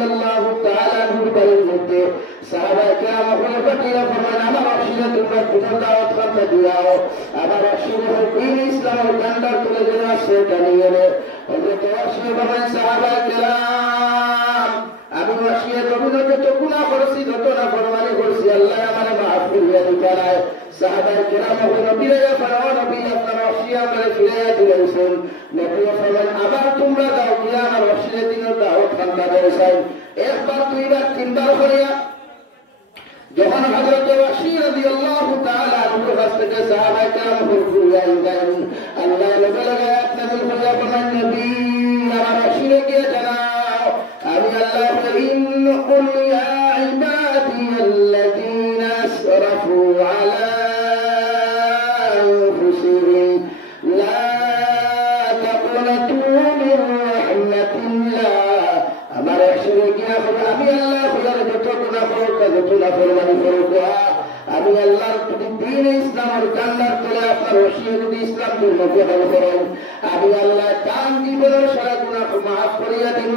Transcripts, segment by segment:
রাদিয়াল্লাহু তাআলা আনহুর বাড়ির মধ্যে সাহাবায়ে কেরাম ওখানে পাঠিয়ে ফরমান আমার অসিলে তোমরা দুটো দাওয়াত করতে দিও আমার অসিলে দিন ইসলামের ঝান্ডা তুলে দিন সেটা নিয়ে নে হযরত অসিলে ফরমান সাহাবায়ে কেরাম আমি অসিলে তোমাদের যত গুনাহ করেছি যত নাফরমানি করেছি আল্লাহ আমারে মাফ করে দিবেন সাহাবায়ে কেরাম নবীরে ফরমান নবী আপনার অসিলে আমারে ফিরিয়ে দিলেন নবী ফরমান আবার তোমরা যাও কি আমার অসিলে দিন দাওয়াত ঠান্ডা দেন একবার দুইবার তিনবার করিয়া যখন হযরত ওয়াসি রাদিয়াল্লাহু তাআলা আনহু কাছ থেকে সাহাবায়ে কেরাম ফিরিয়ে আনলেন আল্লাহ লগে লগে আয়াত নাযিল হইয়া ফরমান নবী আমার ওয়াসিরে গিয়ে জানাও আমি আল্লাহ ইন কুল ইয়া ইবাদিয়াল্লাযীনা আসরাফু আলা আনফুসিহিম লা তাকুনাতু মির রাহমাতিল্লাহ আমার ওয়াসিরে গিয়ে আমি আল্লাহ খোদার যত গুনাহ যত নাফরমানি করব আমি আল্লাহর দিন ইসলামের জান্নাত তুলে আপনার ওসিয়ে যদি ইসলাম ধর্ম গ্রহণ করেন আমি আল্লাহ তার জীবনের সারা গুনাহ মাফ করিয়া দিন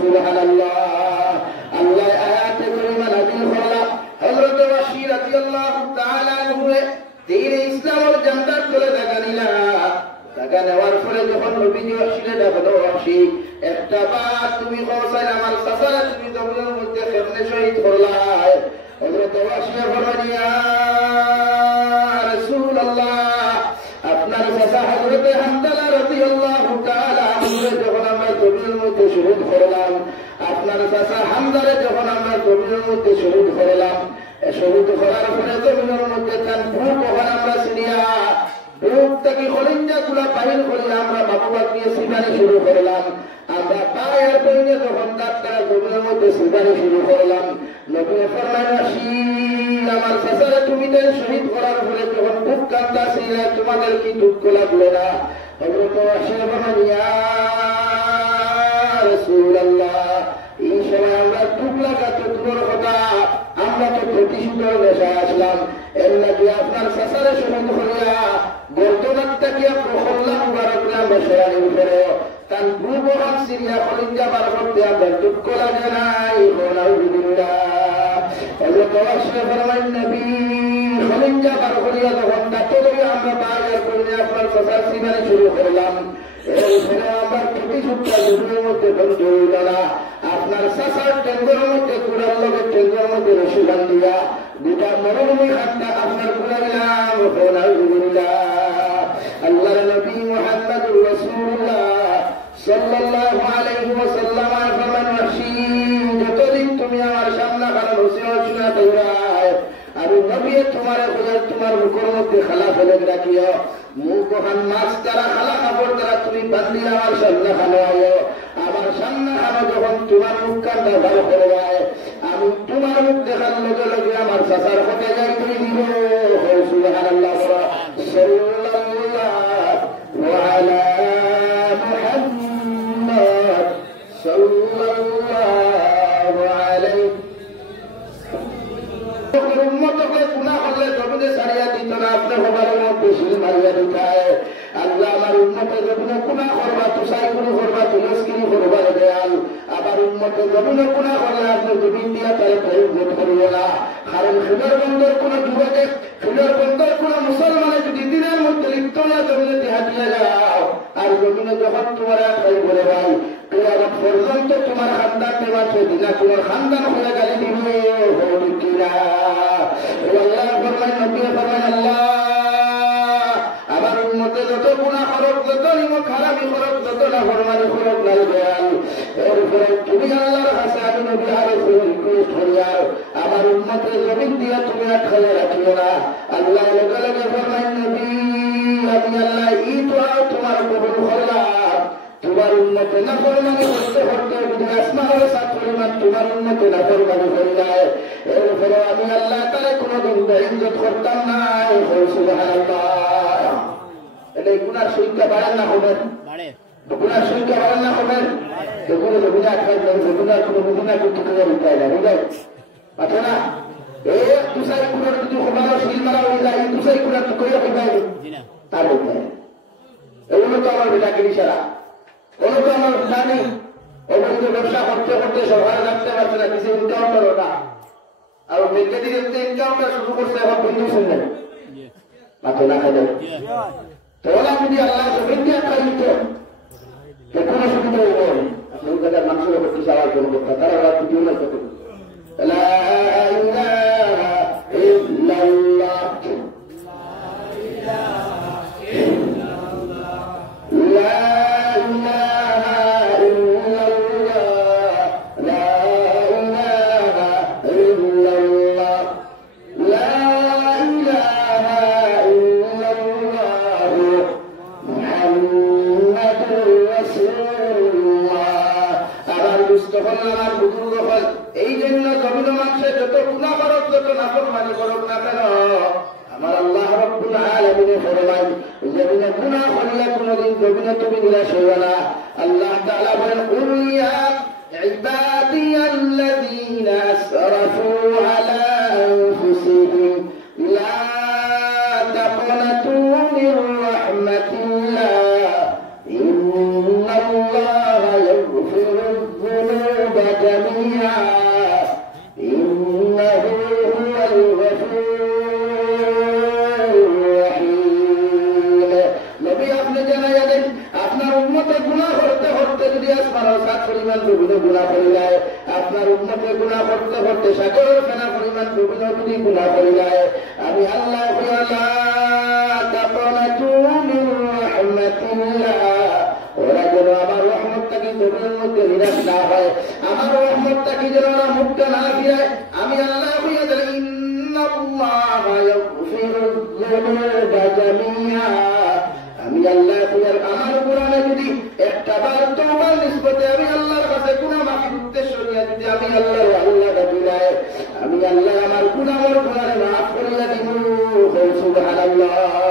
সুবহানাল্লাহ আল্লাহ আয়াতে কারিমা নাযিল করলেন হযরত ওয়াসি রাদিয়াল্লাহু তাআলা আনহু দিন ইসলামের জান্নাত তুলে জায়গা নিলা জায়গা নেওয়ার পরে যখন নবীজি ওয়াসিরে ডাকলো ওয়াসি একটা বার তুমি কওসাই আমার সাসারা তুমি জমিনের মধ্যে কেমনে শহীদ করলাই হযরত ওয়াসি ফরমান ইয়া রাসূলুল্লাহ আপনার সাসা হযরত হামদালা রাদিয়াল্লাহু তাআলা আনহু যখন আমরা জমিনের মধ্যে শহীদ করলাম আপনার সাসা হামদারে যখন আমরা জমিনের মধ্যে শহীদ করলাম শহীদ করার পরে জমিনের মধ্যে তার ভূপ ওখানে আমরা সিরিয়া বুক থেকে খলিঞ্জা গুলা বাহির করে আমরা বাবুবা দিয়ে সিবানি শুরু করলাম আমরা পায়ের পৌঁছে যখন ডাক্তার জমির মধ্যে সিবানি শুরু করলাম নবী ফরমান ওয়াসি আমার সাসারে তুমি তো শহীদ করার পরে যখন বুক কাঁদতা ছিলে তোমাদের কি দুঃখ লাগলো না হযরত ওয়াসি ফরমান ইয়া রাসূলুল্লাহ এই সময় আমরা দুঃখ লাগাতো দূরের কথা আমরা তো প্রতিশোধের নেশায় আসলাম এর লাগি আপনার সাসারে শহীদ করিয়া বর্তমান থেকে প্রহল্লা মুবারক আমরা সেরানি উপরে তার ভূবহান সিরিয়া খলিঞ্জা বার করতে আমরা দুঃখ লাগে নাই আলহামদুলিল্লাহ হযরত ওয়াসি ফরমান নবী খলিঞ্জা বার করিয়া যখন তাকে লইয়া আমরা বাইরে করে আপনার সাসার সিবানি শুরু করলাম এরপরে আমার প্রতিশোধটা জমির মধ্যে বন্ধ হইল না আপনার সাসার টেঙ্গের মধ্যে কুড়ার লগে টেঙ্গের মধ্যে রশি বান্ধিয়া দুটা মরুভূমি খাতটা আপনার কুড়া দিলাম আলহামদুলিল্লাহ আল্লাহর নবী মুহাম্মদুর রাসূলুল্লাহ সাল্লাল্লাহু আলাইহি ওয়াসাল্লাম ফরমান ওয়াসি যতদিন তুমি আমার সামনে খানা নসিহত শুনা দৌড়ায় আমি নবী তোমার মুখের মধ্যে খালা ফেলে রাখিও মুখ হান মাছ দ্বারা খালা কাপড় দ্বারা তুমি বাঁধলি আমার সামনে খানো আয়ো আমার সামনে খানো যখন তোমার মুখ কান্না ভালো করবে আমি তোমার মুখ দেখার লগে লগে আমার চাচার হতে যাই তুমি দিব সুবহানাল্লাহ সাল্লাল্লাহু আলা মুহাম্মদ সাল্লাল্লাহু আলাইহি উম্মত কে গুনাহ করলে জমিনে সারিয়া দিত না আপনি হবার মধ্যে শিল মারিয়া দিতায় আল্লাহ আমার উম্মতে জমিনে গুনাহ করবা তুসাই গুনাহ করবা তুলস্কিনি করবা দেয়াল আবার উম্মতে জমিনে গুনাহ করলে আপনি জমিন দিয়া তারে প্রয়োগ করিও না কারণ সুন্দর বন্দর কোন যুবকে সুন্দর বন্দর কোন মুসলমানে যদি দিনের মধ্যে লিপ্ত না জমিনে হাঁটিয়ে যাও আর জমিনে যখন তোমার খাই বলে ভাই কিয়ামত পর্যন্ত তোমার খানদান দেওয়াছে দিনা তোমার খানদান হয়ে গালি দিবে কিনা আল্লাহ ফরমান নবী ফরমান আল্লাহ আমার উম্মতে যত গুনাহ করুক যত নিমক হারামি করুক যত নাফরমানি করুক নাই দেয়াল এরপরে তুমি আল্লাহর কাছে আমি নবী আলাইহিস রিকোয়েস্ট করিয়াও আমার উম্মতে জমিন দিয়া তুমি আটকালে রাখিও না আল্লাহ লগে লগে ফরমান নবী আমি আল্লাহ ই দোয়া তোমার কবুল করলাম তোমার উন্মতে নাফরমানি করতে করতে যদি আসমানের সাত পরিমাণ তোমার উন্মতে নাফরমানি করে যায় এরপরে আমি আল্লাহ তারে কোনোদিন বেইজ্জত করতাম না সুবহানাল্লাহ এটা গুনার সংখ্যা বাড়েন না হবেন গুনার সংখ্যা বাড়েন না হবেন দেখুন গুনা খাইবেন গুনার কোনো গুনা করতে করে উপায় না বুঝলেন আচ্ছা না এক দুসাই গুনার যদি হবারও শিল মারা হয়ে যায় দুসাই গুনার তো করে উপায় তার উপায় এগুলো তো আমার বেটাকে ইশারা কোনো তো আমার জানি অবৈধ ব্যবসা করতে করতে সবাই রাখতে পারছে না, কিছু ইনকাম করো না। আর মেয়েকে দিকে ইনকামটা শুরু করছে এখন বন্ধু শুনলেন মাত্র না খাই তো ওরা যদি আল্লাহ সবাইকে একটা দিত কোনো সুবিধা হইব আপনি ওই জায়গায় মানুষের করতে যাওয়ার কোনো কথা তারা ওরা ভিডিও না করতে এই জন্য জমিন মানুষের যত গুনাহ করুক যত নাফরমানি করুক না কেন আমার আল্লাহ রাব্বুল আলামিন ফরমান জমিনে গুনাহ করলে কোনদিন জমিনে তুমি নিরাশ হইও না। আল্লাহ তাআলা বলেন কুল ইয়া ইবাদিয়াল্লাযীনা আসরাফু আলা আনফুসিহিম লা তাকনাতু মির রাহমাতিল্লাহ ইন্নাল্লাহা ইয়াগফিরুয যুনুবা জামিআ ইন্নাহু হুয়াল গফুরুর রহিম। নবী আপনি জানাইয়া দেন আপনার উম্মতে গুনাহ করতে করতে যদি আসমানের সাত পরিমাণ বিভিন্ন গুনাহ করে যায়, আপনার উম্মতে গুনাহ করতে করতে সাগরের ফেনা পরিমাণ বিভিন্ন যদি গুনাহ করে যায়, আমি আল্লাহ তাকনাতু মির রাহমাতিল্লাহ ওরা যেন আমার রহমতটাকে জমিনের মধ্যে নিরাশ না হয়, আমার রহমতটাকে যেন ওরা মুক্ত না ফিরায়, আমি আল্লাহ হইয়া দিলাম ইন্নাল্লাহা ইয়াগফিরুয যুনুবা জামিআ। আমি আল্লাহ আমার কোরআনে যদি একটা বার তওবার নিসবতে আমি আল্লাহর কাছে গুনাহ মাফির উদ্দেশ্য নিয়ে যদি আমি আল্লাহ ডাকিলাই, আমি আল্লাহ আমার গুনাহের কোরআনে মাফ করিয়া দিব। সুবহানাল্লাহ।